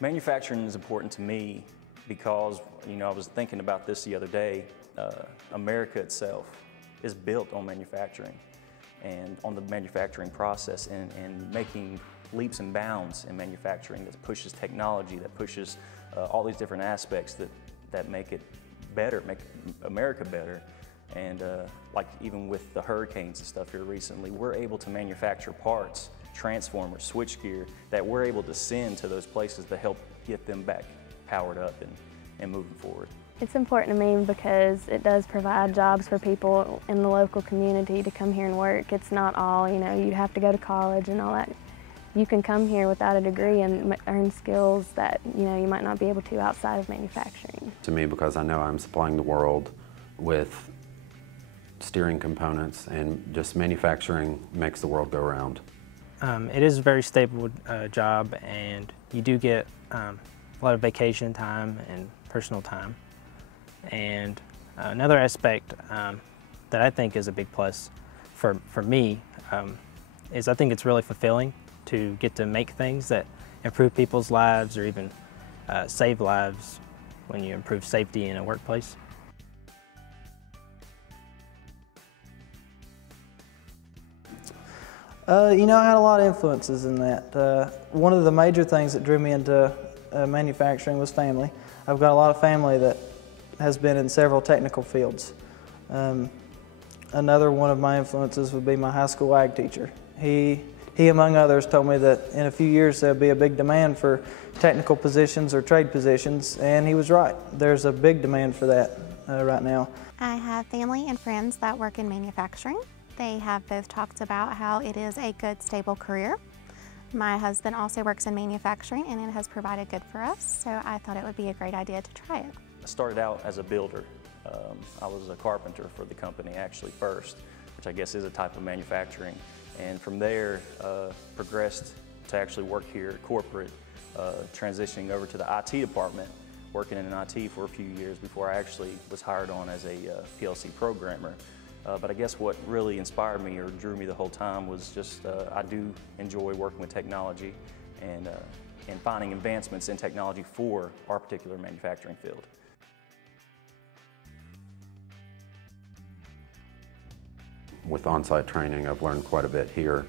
Manufacturing is important to me because, I was thinking about this the other day. America itself is built on manufacturing and on the manufacturing process and making leaps and bounds in manufacturing that pushes technology, that pushes all these different aspects that make it better, make America better. And like even with the hurricanes and stuff here recently, we're able to manufacture parts, transformers, switchgear that we're able to send to those places to help get them back powered up and moving forward. It's important to me because it does provide jobs for people in the local community to come here and work. It's not all, you'd have to go to college and all that. You can come here without a degree and earn skills that, you might not be able to outside of manufacturing. To me, because I know I'm supplying the world with steering components, and just manufacturing makes the world go round. It is a very stable job, and you do get a lot of vacation time and personal time. And another aspect that I think is a big plus for me is I think it's really fulfilling to get to make things that improve people's lives or even save lives when you improve safety in a workplace. I had a lot of influences in that. One of the major things that drew me into manufacturing was family. I've got a lot of family that has been in several technical fields. Another one of my influences would be my high school ag teacher. He among others told me that in a few years there'll be a big demand for technical positions or trade positions, and he was right. There's a big demand for that right now. I have family and friends that work in manufacturing. They have both talked about how it is a good, stable career. My husband also works in manufacturing, and it has provided good for us, so I thought it would be a great idea to try it. I started out as a builder. I was a carpenter for the company actually first, which I guess is a type of manufacturing. And from there, progressed to actually work here at corporate, transitioning over to the IT department, working in IT for a few years before I actually was hired on as a PLC programmer. But I guess what really inspired me or drew me the whole time was just I do enjoy working with technology and finding advancements in technology for our particular manufacturing field. With on-site training, I've learned quite a bit here.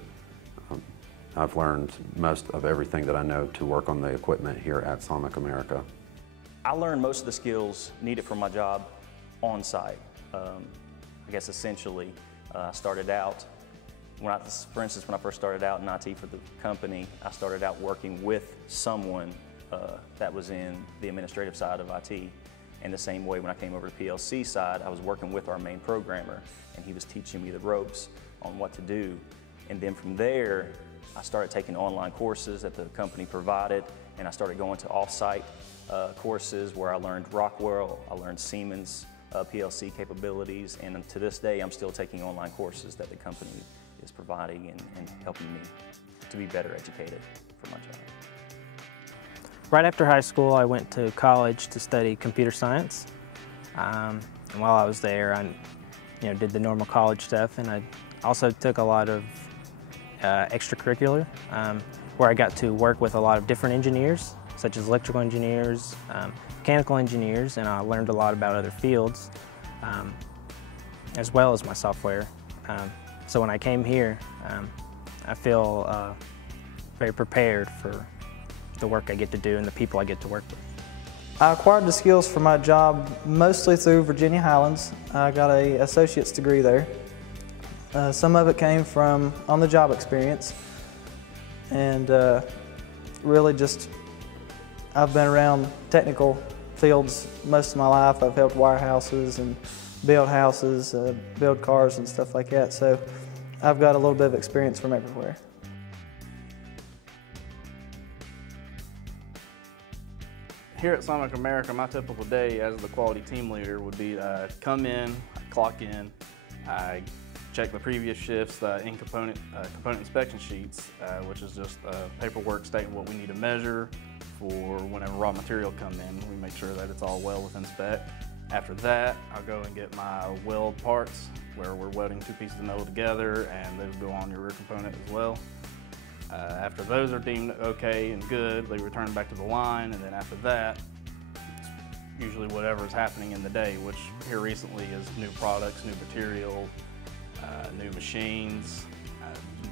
I've learned most of everything that I know to work on the equipment here at Somic America. I learned most of the skills needed for my job on-site. I guess essentially, I started out, for instance, when I first started out in IT for the company, I started out working with someone that was in the administrative side of IT. And the same way when I came over to the PLC side, I was working with our main programmer, and he was teaching me the ropes on what to do. And then from there, I started taking online courses that the company provided, and I started going to off-site courses where I learned Rockwell, I learned Siemens PLC capabilities, and to this day I'm still taking online courses that the company is providing and helping me to be better educated for my job. Right after high school, I went to college to study computer science. And while I was there, I did the normal college stuff, and I also took a lot of extracurricular, where I got to work with a lot of different engineers, such as electrical engineers, mechanical engineers, and I learned a lot about other fields, as well as my software. So when I came here, I feel very prepared for the work I get to do and the people I get to work with. I acquired the skills for my job mostly through Virginia Highlands. I got an associate's degree there. Some of it came from on-the-job experience, and really just I've been around technical fields most of my life. I've helped wire houses and build houses, build cars and stuff like that, so I've got a little bit of experience from everywhere. Here at Somic America, my typical day as the quality team leader would be come in, clock in, I check the previous shift's component inspection sheets, which is just paperwork stating what we need to measure for whenever raw material come in. We make sure that it's all well within spec. After that, I'll go and get my weld parts, where we're welding two pieces of metal together, and those go on your rear component as well. After those are deemed okay and good, they return back to the line, and then after that, it's usually whatever is happening in the day, which here recently is new products, new material, new machines,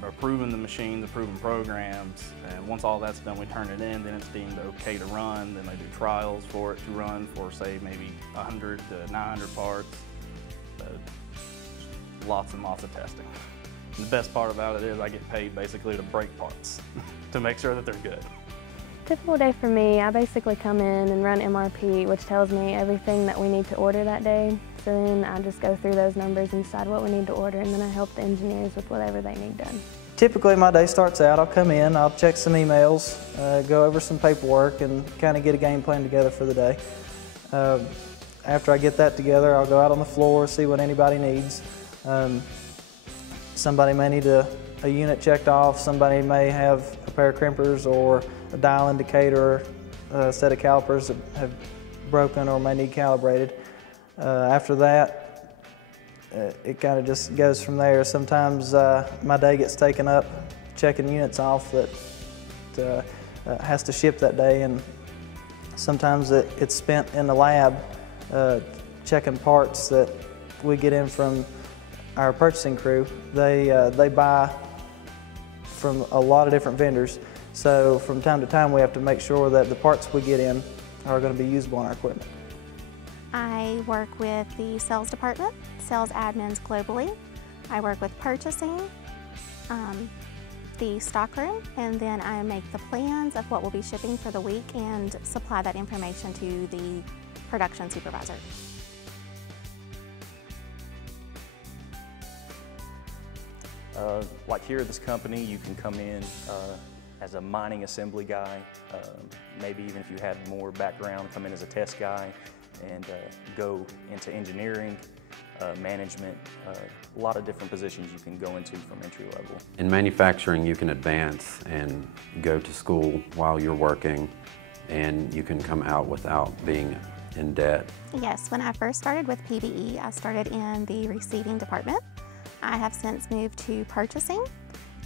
approving the machines, approving programs, and once all that's done, we turn it in, then it's deemed okay to run, then they do trials for it to run for, say, maybe 100 to 900 parts. Lots and lots of testing. And the best part about it is I get paid basically to break parts to make sure that they're good. Typical day for me, I basically come in and run MRP, which tells me everything that we need to order that day. So then I just go through those numbers and decide what we need to order, and then I help the engineers with whatever they need done. Typically my day starts out, I'll come in, I'll check some emails, go over some paperwork, and kind of get a game plan together for the day. After I get that together, I'll go out on the floor, see what anybody needs. Somebody may need a unit checked off, somebody may have a pair of crimpers or a dial indicator, a set of calipers that have broken or may need calibrated. After that, it kind of just goes from there. Sometimes my day gets taken up checking units off that has to ship that day, and sometimes it's spent in the lab checking parts that we get in from our purchasing crew. They buy from a lot of different vendors, so from time to time we have to make sure that the parts we get in are going to be usable on our equipment. I work with the sales department, sales admins globally. I work with purchasing, the stockroom, and then I make the plans of what we'll be shipping for the week and supply that information to the production supervisor. Like here at this company, you can come in as a mining assembly guy, maybe even if you had more background, come in as a test guy, and go into engineering, management, a lot of different positions you can go into from entry level. In manufacturing, you can advance and go to school while you're working, and you can come out without being in debt. Yes, when I first started with PBE, I started in the receiving department. I have since moved to purchasing,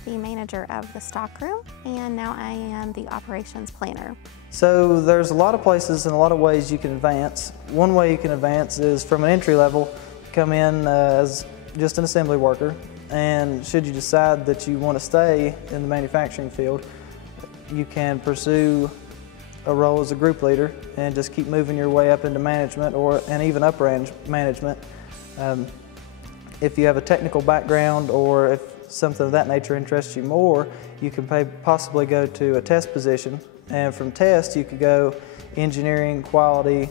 the manager of the stockroom, and now I am the operations planner. So there's a lot of places and a lot of ways you can advance. One way you can advance is from an entry level, come in as just an assembly worker, and should you decide that you want to stay in the manufacturing field, you can pursue a role as a group leader and just keep moving your way up into management and even upper management. If you have a technical background or if something of that nature interests you more, you can possibly go to a test position, and from test you could go engineering, quality,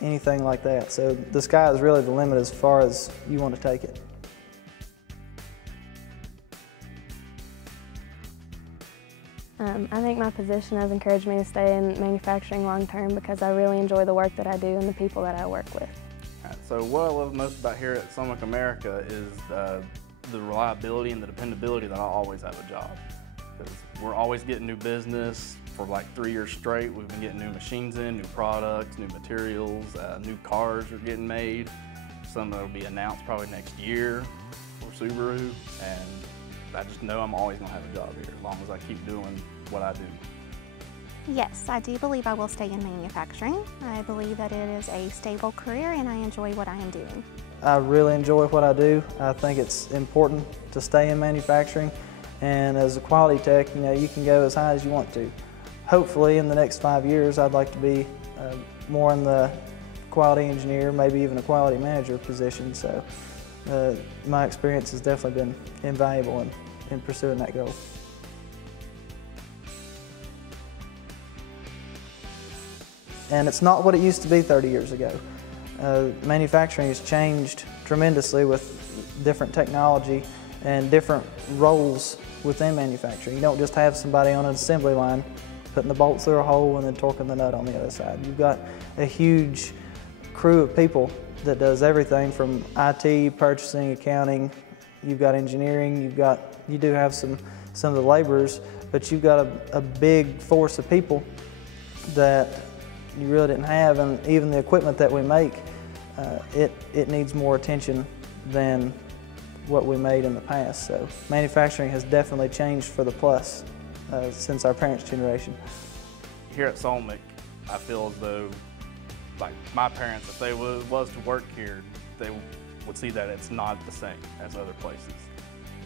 anything like that. So the sky is really the limit as far as you want to take it. I think my position has encouraged me to stay in manufacturing long term because I really enjoy the work that I do and the people that I work with. So what I love most about here at Somic America is the reliability and the dependability that I always have a job. Because we're always getting new business. For like 3 years straight, we've been getting new machines in, new products, new materials, new cars are getting made. Some that will be announced probably next year for Subaru. And I just know I'm always going to have a job here as long as I keep doing what I do. Yes, I do believe I will stay in manufacturing. I believe that it is a stable career and I enjoy what I am doing. I really enjoy what I do. I think it's important to stay in manufacturing, and as a quality tech, you can go as high as you want to. Hopefully in the next 5 years I'd like to be more in the quality engineer, maybe even a quality manager position. So my experience has definitely been invaluable in pursuing that goal. And it's not what it used to be 30 years ago. Manufacturing has changed tremendously with different technology and different roles within manufacturing. You don't just have somebody on an assembly line putting the bolt through a hole and then torquing the nut on the other side. You've got a huge crew of people that does everything from IT, purchasing, accounting. You've got engineering. You do have some of the laborers, but you've got a big force of people that you really didn't have, and even the equipment that we make, it needs more attention than what we made in the past. So manufacturing has definitely changed for the plus since our parents' generation. Here at Somic, I feel as though, like my parents, if they was to work here, they would see that it's not the same as other places.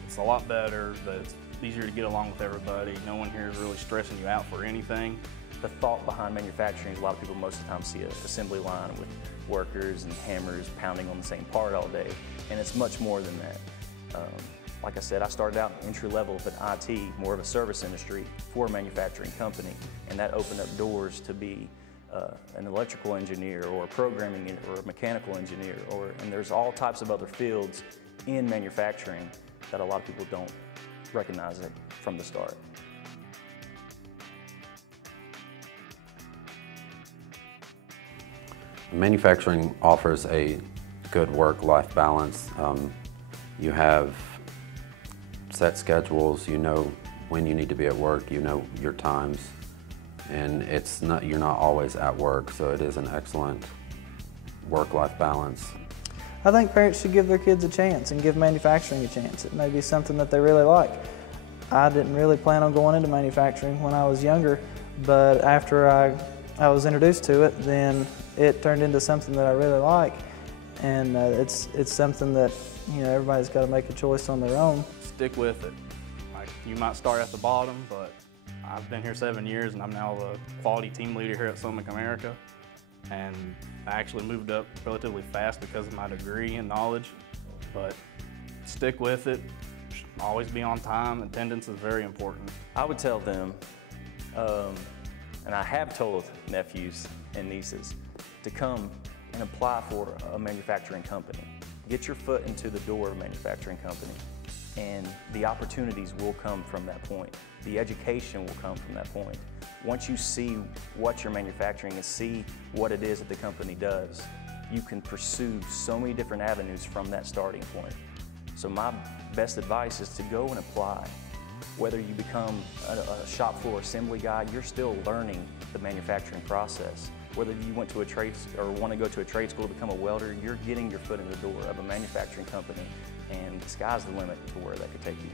It's a lot better, that it's easier to get along with everybody. No one here is really stressing you out for anything. The thought behind manufacturing is a lot of people most of the time see an assembly line with workers and hammers pounding on the same part all day, and it's much more than that. Like I said, I started out entry level at IT, more of a service industry for a manufacturing company, and that opened up doors to be an electrical engineer or a programming or a mechanical engineer, and there's all types of other fields in manufacturing that a lot of people don't recognize it from the start. Manufacturing offers a good work-life balance. You have set schedules, you know when you need to be at work, you know your times, and you're not always at work, so it is an excellent work-life balance. I think parents should give their kids a chance and give manufacturing a chance. It may be something that they really like. I didn't really plan on going into manufacturing when I was younger, but after I was introduced to it, then it turned into something that I really like, and it's something that, you know, everybody's got to make a choice on their own. Stick with it. Like, you might start at the bottom, but I've been here 7 years and I'm now the quality team leader here at Somic America, and I actually moved up relatively fast because of my degree and knowledge, but stick with it. Always be on time. Attendance is very important. I would tell them, and I have told nephews and nieces, to come and apply for a manufacturing company. Get your foot into the door of a manufacturing company, and the opportunities will come from that point. The education will come from that point. Once you see what you're manufacturing and see what it is that the company does, you can pursue so many different avenues from that starting point. So my best advice is to go and apply. Whether you become a shop floor assembly guy, you're still learning the manufacturing process. Whether you went to a trade or want to go to a trade school to become a welder, you're getting your foot in the door of a manufacturing company, and the sky's the limit for where that could take you.